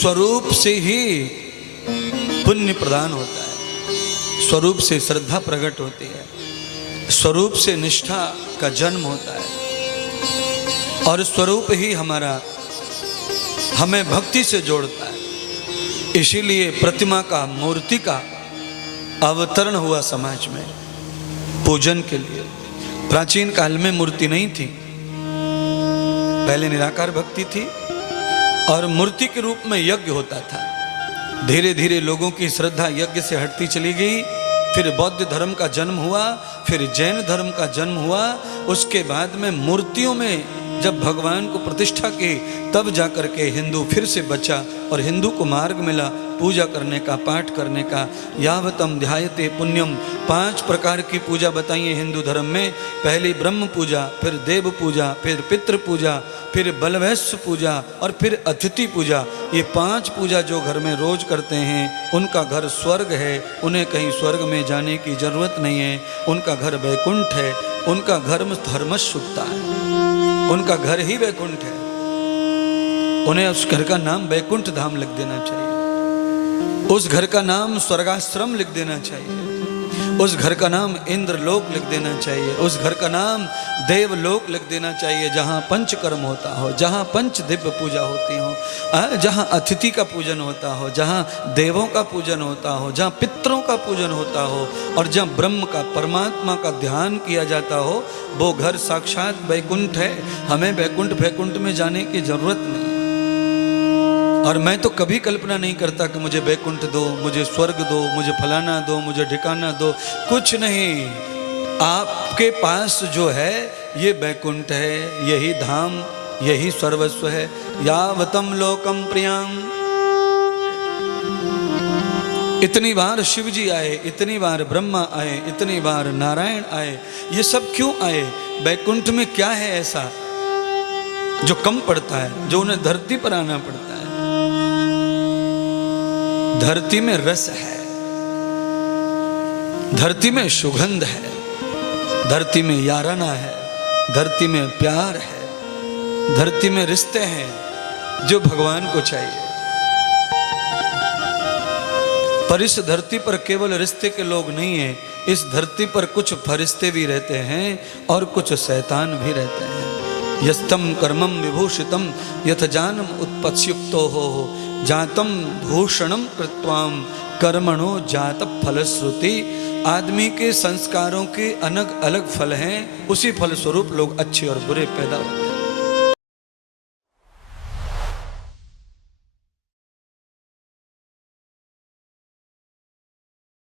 स्वरूप से ही पुण्य प्रदान होता है, स्वरूप से श्रद्धा प्रकट होती है, स्वरूप से निष्ठा का जन्म होता है, और स्वरूप ही हमें भक्ति से जोड़ता है। इसीलिए प्रतिमा का, मूर्ति का अवतरण हुआ समाज में पूजन के लिए। प्राचीन काल में मूर्ति नहीं थी, पहले निराकार भक्ति थी और मूर्ति के रूप में यज्ञ होता था। धीरे धीरे लोगों की श्रद्धा यज्ञ से हटती चली गई। फिर बौद्ध धर्म का जन्म हुआ, फिर जैन धर्म का जन्म हुआ। उसके बाद में मूर्तियों में जब भगवान को प्रतिष्ठा की, तब जाकर के हिंदू फिर से बचा और हिंदू को मार्ग मिला पूजा करने का, पाठ करने का। यावतम ध्यायते पुण्यम, 5 प्रकार की पूजा बताई है हिंदू धर्म में। पहली ब्रह्म पूजा, फिर देव पूजा, फिर पितृ पूजा, फिर बलवैश्य पूजा और फिर अतिथि पूजा। ये 5 पूजा जो घर में रोज करते हैं उनका घर स्वर्ग है, उन्हें कहीं स्वर्ग में जाने की जरूरत नहीं है। उनका घर वैकुंठ है, उनका घर धर्मशुद्धता है, उनका घर ही वैकुंठ है। उन्हें उस घर का नाम वैकुंठ धाम लिख देना चाहिए, उस घर का नाम स्वर्गाश्रम लिख देना चाहिए, उस घर का नाम इंद्रलोक लिख देना चाहिए, उस घर का नाम देवलोक लिख देना चाहिए, जहाँ पंचकर्म होता हो, जहाँ पंच दिव्य पूजा होती हो, जहाँ अतिथि का पूजन होता हो, जहाँ देवों का पूजन होता हो, जहाँ पितरों का पूजन होता हो और जहाँ ब्रह्म का, परमात्मा का ध्यान किया जाता हो, वो घर साक्षात वैकुंठ है। हमें वैकुंठ में जाने की जरूरत नहीं। और मैं तो कभी कल्पना नहीं करता कि मुझे वैकुंठ दो, मुझे स्वर्ग दो, मुझे फलाना दो, मुझे ठिकाना दो, कुछ नहीं। आपके पास जो है ये वैकुंठ है, यही धाम, यही सर्वस्व है। यावतम लोकम प्रियम। इतनी बार शिव जी आए, इतनी बार ब्रह्मा आए, इतनी बार नारायण आए, ये सब क्यों आए? वैकुंठ में क्या है ऐसा जो कम पड़ता है, जो उन्हें धरती पर आना पड़ता है? धरती में रस है, धरती में सुगंध है, धरती में याराना है, धरती में प्यार है, धरती में रिश्ते हैं जो भगवान को चाहिए। पर इस धरती पर केवल रिश्ते के लोग नहीं हैं, इस धरती पर कुछ फरिश्ते भी रहते हैं और कुछ शैतान भी रहते हैं। यस्तम कर्मम विभूषितम यथ जानम उत्पत्स्युक्तो हो जातम भूषणम कृत्वाम कर्मणो जात फलश्रुति। आदमी के संस्कारों के अलग अलग फल हैं, उसी फल स्वरूप लोग अच्छे और बुरे पैदा होते हैं।